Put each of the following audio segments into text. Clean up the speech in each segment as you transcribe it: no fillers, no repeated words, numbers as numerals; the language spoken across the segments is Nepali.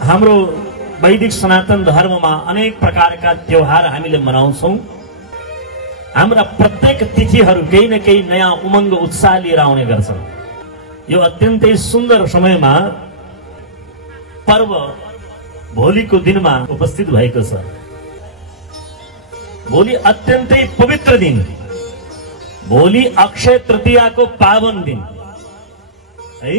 हाम्रो वैदिक सनातन धर्ममा अनेक प्रकारका त्योहार हामीले मनाउँछौं। हाम्रा प्रत्येक तिथिहरू केही न केही नयाँ उमङ्ग उत्साह लिएर आउने गर्छन्। यो अत्यन्तै सुन्दर समयमा पर्व भोलिको दिनमा उपस्थित भएको छ। भोलि अत्यन्तै पवित्र दिन, भोलि अक्षय तृतीयाको पावन दिन है।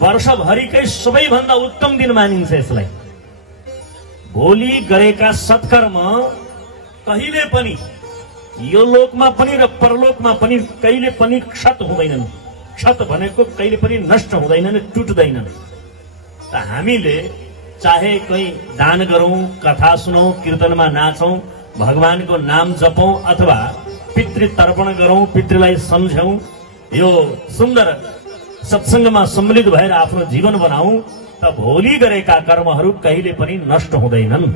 वर्षभरिकै सबैभन्दा उत्तम दिन मानिन्छ यसलाई। भोलि गरेका सत्कर्म कहिले पनि यो लोकमा पनि र परलोकमा पनि कहिले पनि क्षत हुँदैनन्। क्षत भनेको कहिले पनि नष्ट हुँदैनन्, टुट्दैनन्। त हामीले चाहे कहीं दान गरौं, कथा सुनौं, कीर्तनमा नाचौं, भगवानको नाम जपौं अथवा पितृ तर्पण गरौं, पितृलाई सम्झौं, यो सुन्दर सत्संगमा सम्मिलित भएर आफ्नो जीवन बनाऊ, त भोलि गरेका कर्महरू कहिले पनि नष्ट हुँदैनन्।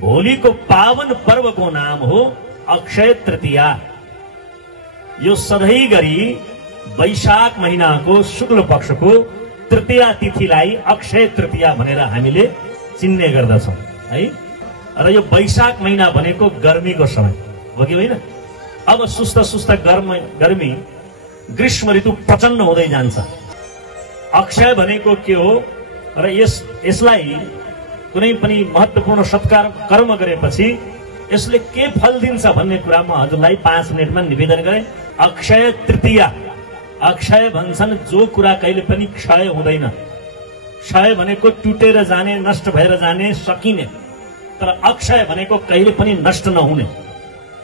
भोलिको पावन पर्वको नाम हो अक्षय तृतीया। यो सधैँ गरी वैशाख महिनाको शुक्ल पक्षको तृतीया तिथिलाई अक्षय तृतीया भनेर हामीले चिन्ने गर्दछौं है। र यो वैशाख महिना भनेको गर्मीको समय हो कि होइन? अब सुस्त सुस्त गर्मी ग्रीष्म ऋतु प्रचण्ड हुँदै जान्छ। अक्षय भनेको के हो र यसलाई कुनै पनि महत्त्वपूर्ण सत्कार कर्म गरेपछि यसले के फल दिन्छ भन्ने कुरा म हजुरलाई 5 मिनेटमा निवेदन गरे। अक्षय तृतीया, अक्षय भन्छन् जो कुरा कहिले पनि क्षय हुँदैन। क्षय भनेको टुटेर जाने, नष्ट भएर जाने, सकिने। तर अक्षय भनेको कहिले पनि नष्ट नहुने,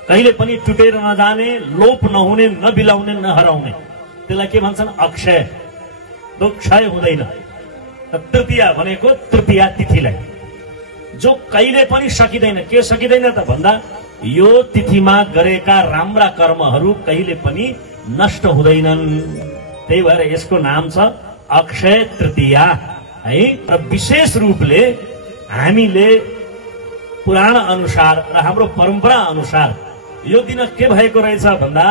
कहिले पनि टुटेर नजाने, लोप नहुने, नबिलाउने, नहराउने। त्यसलाई के भन्छन्? अक्षय। जो क्षय हुँदैन। तृतीया भनेको तृतीया तिथिलाई, जो कहिले पनि सकिँदैन। के सकिँदैन त भन्दा यो तिथिमा गरेका राम्रा कर्महरू कहिले पनि नष्ट हुँदैनन्। त्यही भएर यसको नाम छ अक्षय तृतीया है। र विशेष रूपले हामीले पुराण अनुसार र हाम्रो परम्परा अनुसार यो दिन के भएको रहेछ भन्दा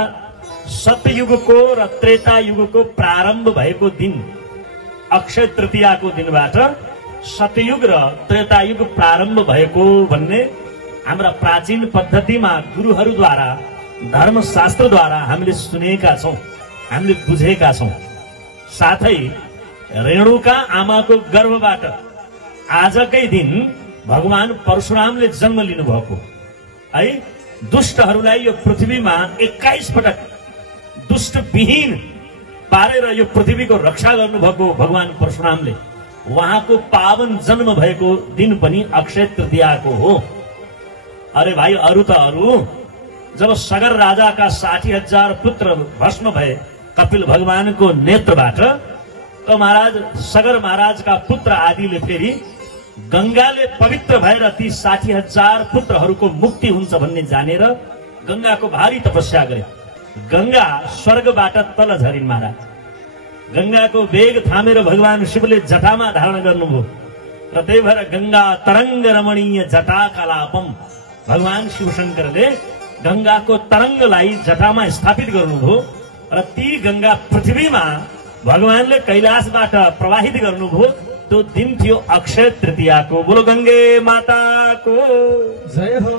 सतयुगको र त्रेता युगको प्रारम्भ भएको दिन, अक्षय तृतीयाको दिनबाट सतयुग र त्रेता युग प्रारम्भ भएको भन्ने हाम्रा प्राचीन पद्धतिमा गुरुहरूद्वारा, धर्मशास्त्रद्वारा हामीले सुनेका छौं, हामीले बुझेका छौं। साथै रेणुका आमाको गर्भबाट आजकै दिन भगवान परशुरामले जन्म लिनुभएको है। दुष्टहरूलाई यो पृथ्वीमा 21 पटक दुष्ट विहीन पारेर यो पृथ्वीको रक्षा गर्नुभएको भगवान परशुरामले। उहाँको पावन जन्म भएको दिन पनि अक्षय तृतीयाको हो। अरे भाइ, अरु त अरु, जब सगर राजाका 60,000 पुत्र भस्म भए कपिल भगवानको नेत्रबाट, त महाराज सगर महाराजका पुत्र आदिले फेरि गंगाले पवित्र भएर ती 60,000 पुत्रहरूको मुक्ति हुन्छ भन्ने जानेर गंगाको भारी तपस्या गरे। गंगा स्वर्गबाट तल झरिन् महाराज। गंगाको वेग थामेर भगवान शिवले जटामा धारण गर्नुभयो र त्यही भएर गंगा तरंग रमणीय जटा कलापम, भगवान शिवशंकरले गंगाको तरंगलाई जटामा स्थापित गर्नुभयो र ती गंगा पृथ्वीमा भगवानले कैलाशबाट प्रवाहित गर्नुभयो। त्यो दिन थियो अक्षय तृतीयाको। बोलो गंगे माताको जय हो।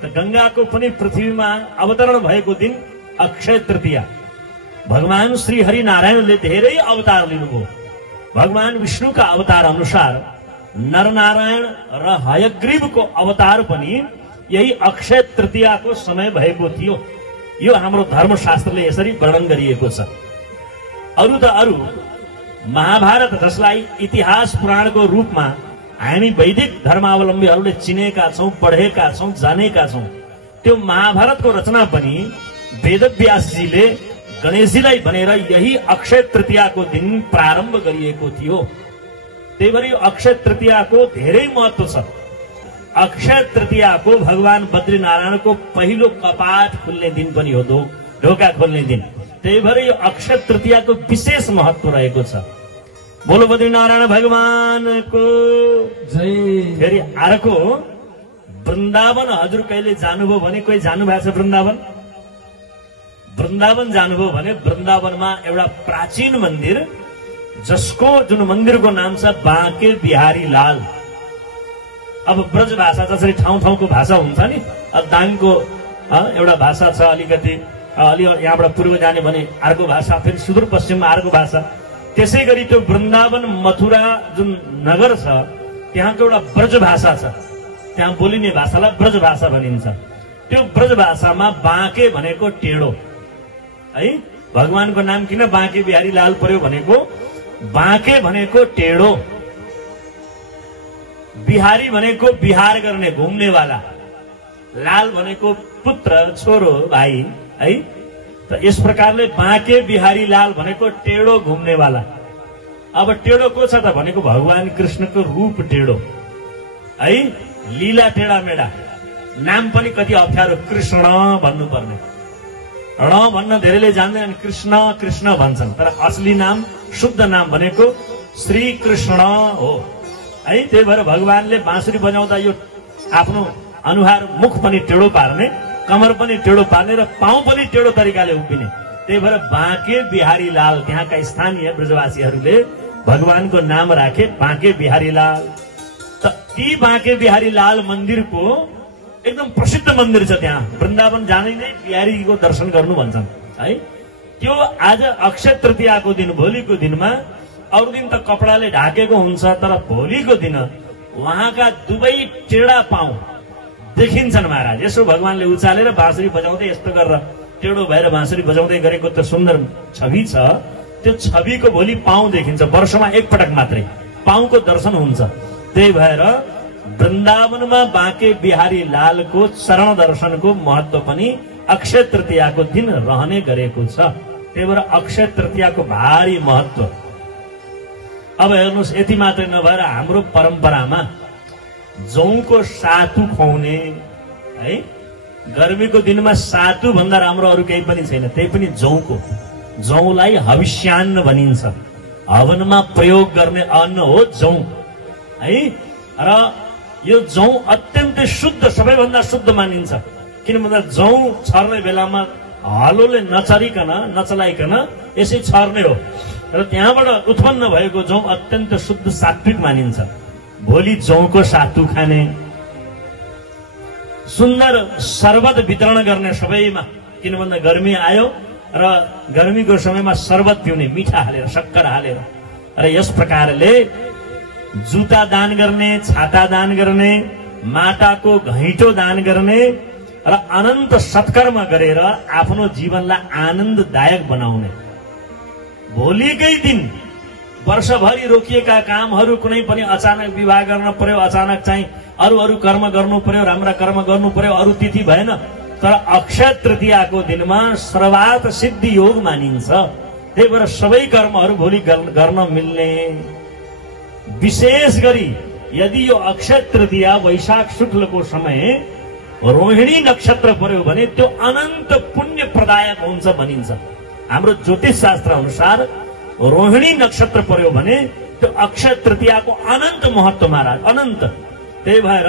त गंगाको पनि पृथ्वीमा अवतरण भएको दिन अक्षय तृतीया। भगवान श्री हरि नारायणले धेरै अवतार लिनुभयो। भगवान विष्णुका अवतार अनुसार नरनारायण र हयग्रीवको अवतार पनि यही अक्षय तृतीयाको समय भएको थियो। यो हाम्रो धर्मशास्त्रले यसरी वर्णन गरिएको छ। अरु त अरु महाभारत, जसलाई इतिहास पुराणको रूपमा हामी वैदिक धर्मावलम्बीहरूले चिनेका छौं, पढेका छौं, जानेका छौं, त्यो महाभारतको रचना पनि वेदव्यासजीले गणेशजीलाई भनेर यही अक्षय तृतीयाको दिन प्रारम्भ गरिएको थियो। त्यही भएर यो अक्षय तृतीयाको धेरै महत्व छ। अक्षय तृतीयाको भगवान बद्रीनारायणको पहिलो कपाट खुल्ने दिन पनि हो, ढोका खोल्ने दिन। त्यही भएर यो अक्षय तृतीयाको विशेष महत्व रहेको छ। बोलो बद्रीनारायण भगवानको जय। फेरि अर्को वृन्दावन, हजुर कहिले जानुभयो भने? कोही जानु भएको छ वृन्दावन? वृन्दावन जानुभयो भने वृन्दावनमा एउटा प्राचीन मन्दिर जसको जुन मन्दिरको नाम छ बाँके बिहारी लाल। अब ब्रज भाषा जसरी ठाउँ ठाउँको भाषा हुन्छ नि, दाङको एउटा भाषा छ, अलिकति अलि यहाँबाट पूर्व जाने भने अर्को भाषा, फेरि सुदूरपश्चिममा अर्को भाषा। त्यसै गरी त्यो वृन्दावन मथुरा जुन नगर छ त्यहाँको एउटा ब्रज भाषा छ, त्यहाँ बोलिने भाषालाई ब्रज भाषा भनिन्छ। त्यो ब्रज भाषामा बाँके भनेको टेढो है। भगवानको नाम किन बाँके बिहारी लाल पर्यो भनेको बाँके भनेको टेढो, बिहारी भनेको बिहार गर्ने घुम्नेवाला, लाल भनेको पुत्र छोरो भाइ है। त यस प्रकारले बाँके बिहारी लाल भनेको टेढो घुम्नेवाला। अब टेढो को छ त भनेको भगवान कृष्णको रूप टेढो है, लीला टेढा मेढा। नाम पनि कति अप्ठ्यारो, कृष्ण भन्नुपर्ने, ण भन्न धेरैले जान्दैन, कृष्ण कृष्ण भन्छन्, तर असली नाम शुद्ध नाम भनेको श्री कृष्ण हो है। त्यही भएर भगवानले बाँसुरी बजाउँदा यो आफ्नो अनुहार मुख पनि टेढो पार्ने, कमर पनि टेढो पार्ने र पाउ पनि टेढो तरिकाले उभिने। त्यही भएर बाँके बिहारी लाल त्यहाँका स्थानीय ब्रजवासीहरूले भगवानको नाम राखे बाँके बिहारी लाल। त ती बाँके बिहारी लाल मन्दिरको एकदम प्रसिद्ध मन्दिर छ, त्यहाँ वृन्दावन जाने नै बिहारीको दर्शन गर्नु भन्छन् है। त्यो आज अक्षय तृतीयाको दिन, भोलिको दिनमा, अरू दिन त कपडाले ढाकेको हुन्छ, तर भोलिको दिन उहाँका दुवै टेढा पाउ देखिन्छन् महाराज। यसो भगवानले उचालेर बाँसुरी बजाउँदै यस्तो गरेर टेढो भएर बाँसुरी बजाउँदै गरेको त्यो सुन्दर छवि छ, त्यो छविको भोलि पाउ देखिन्छ। वर्षमा एकपटक मात्रै पाउको दर्शन हुन्छ। त्यही भएर वृन्दावनमा बाँके बिहारी लालको चरण दर्शनको महत्व पनि अक्षय तृतीयाको दिन रहने गरेको छ। त्यही भएर अक्षय तृतीयाको भारी महत्व। अब हेर्नुहोस्, यति मात्रै नभएर हाम्रो परम्परामा जौको सातु खुवाउने है। गर्मीको दिनमा सातु भन्दा राम्रो अरू केही पनि छैन, त्यही पनि जौको। जौलाई हविष्यान्न भनिन्छ, हवनमा प्रयोग गर्ने अन्न हो जौ है। र यो जौ अत्यन्तै शुद्ध, सबैभन्दा शुद्ध मानिन्छ। किन भन्दा जौ छर्ने बेलामा हलोले नचरिकन नचलाइकन यसै छर्ने हो, र त्यहाँबाट उत्पन्न भएको जौ अत्यन्त शुद्ध सात्विक मानिन्छ। भोलि जौको सातु खाने, सुन्दर शरबत वितरण गर्ने सबैमा। किन भन्दा गर्मी आयो र गर्मीको समयमा शरबत पिउने, मिठा हालेर, शक्कर हालेर। र यस प्रकारले जुत्ता दान गर्ने, छाता दान गर्ने, माटाको घैँटो दान गर्ने र अनन्त सत्कर्म गरेर आफ्नो जीवनलाई आनन्ददायक बनाउने। भोलिकै दिन वर्षभरि रोकिएका कामहरू, कुनै पनि अचानक विवाह गर्न पर्यो, अचानक चाहिँ अरू कर्म गर्नु पर्यो, राम्रा कर्म गर्नु पर्यो, अरू तिथि भएन, तर अक्षय तृतीयाको दिनमा सर्वात सिद्धि योग मानिन्छ। त्यही भएर सबै कर्महरू भोलि गर्न मिल्ने। विशेष गरी यदि यो अक्षय तृतीया वैशाख शुक्लको समय रोहिणी नक्षत्र पर्यो भने त्यो अनन्त पुण्य प्रदायक हुन्छ भनिन्छ। हाम्रो ज्योतिष शास्त्र अनुसार रोहिणी नक्षत्र पर्यो भने त्यो अक्षय तृतीयाको अनन्त महत्व महाराज, अनन्त। त्यही भएर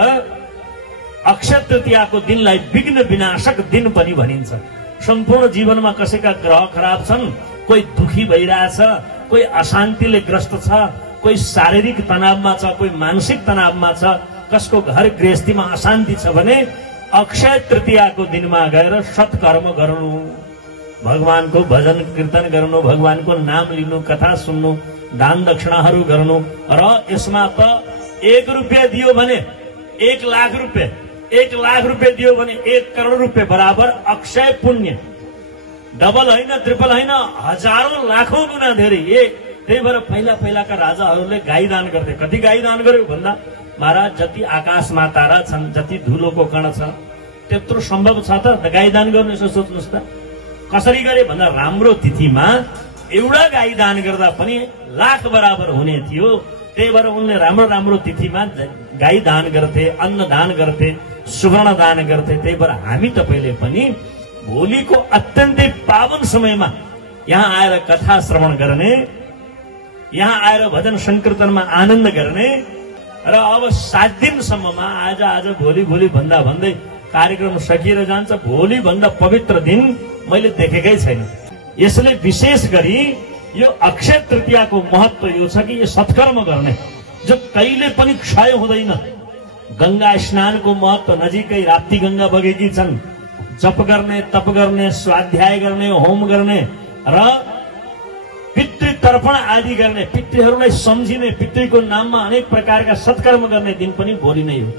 अक्षय तृतीयाको दिनलाई विघ्न विनाशक दिन पनि भनिन्छ। सम्पूर्ण जीवनमा कसैका ग्रह खराब छन्, कोही दुखी भइरहेछ, कोही अशान्तिले ग्रस्त छ, कोही शारीरिक तनावमा छ, कोही मानसिक तनावमा छ, कसको घर गृहस्थीमा अशान्ति छ भने अक्षय तृतीयाको दिनमा गएर सत्कर्म गर्नु, भगवानको भजन कीर्तन गर्नु, भगवानको नाम लिनु, कथा सुन्नु, दान दक्षिणाहरू गर्नु। र यसमा त 1 रुपियाँ दियो भने 1 लाख रुपियाँ, 1 लाख रुपियाँ दियो भने 1 करोड रुपियाँ बराबर अक्षय पुण्य। डबल होइन, ट्रिपल होइन, हजारौं लाखौं गुणा धेरै। त्यही भएर पहिलाका राजाहरूले गाई दान गर्थे। कति गाई दान गर्यो भन्दा महाराज जति आकाशमा तारा छन्, जति धुलोको कण छ, त्यत्रो सम्भव छ त गाई दान गर्नु। यसो सोच्नुहोस् त कसरी गरे भन्दा राम्रो तिथिमा एउटा गाई दान गर्दा पनि लाख बराबर हुने थियो। त्यही भएर उनले राम्रो राम्रो तिथिमा गाई दान गर्थे, अन्न दान गर्थे, सुवर्ण दान गर्थे। त्यही भएर हामी तपाईँले पनि भोलिको अत्यन्तै पावन समयमा यहाँ आएर कथा श्रवण गर्ने, यहाँ आएर भजन संकीर्तनमा आनन्द गर्ने र अब 7 दिनसम्ममा आज भोलि भन्दा भन्दै कार्यक्रम सकिएर जान्छ। भोलि भन्दा पवित्र दिन मैले देखेकै छैन। यसले विशेष गरी यो अक्षय तृतीयाको महत्व यो छ कि यो सत्कर्म गर्ने जो कहिले पनि क्षय हुँदैन। गंगा स्नानको महत्व नजिकै राप्ती गंगा बगेकी छन्। जप गर्ने, तप गर्ने, स्वाध्याय गर्ने, होम गर्ने र पितृ तर्पण आदि गर्ने, पितृहरूलाई सम्झिने, पितृको नाममा अनेक प्रकारका सत्कर्म गर्ने दिन पनि भोलि नै हो।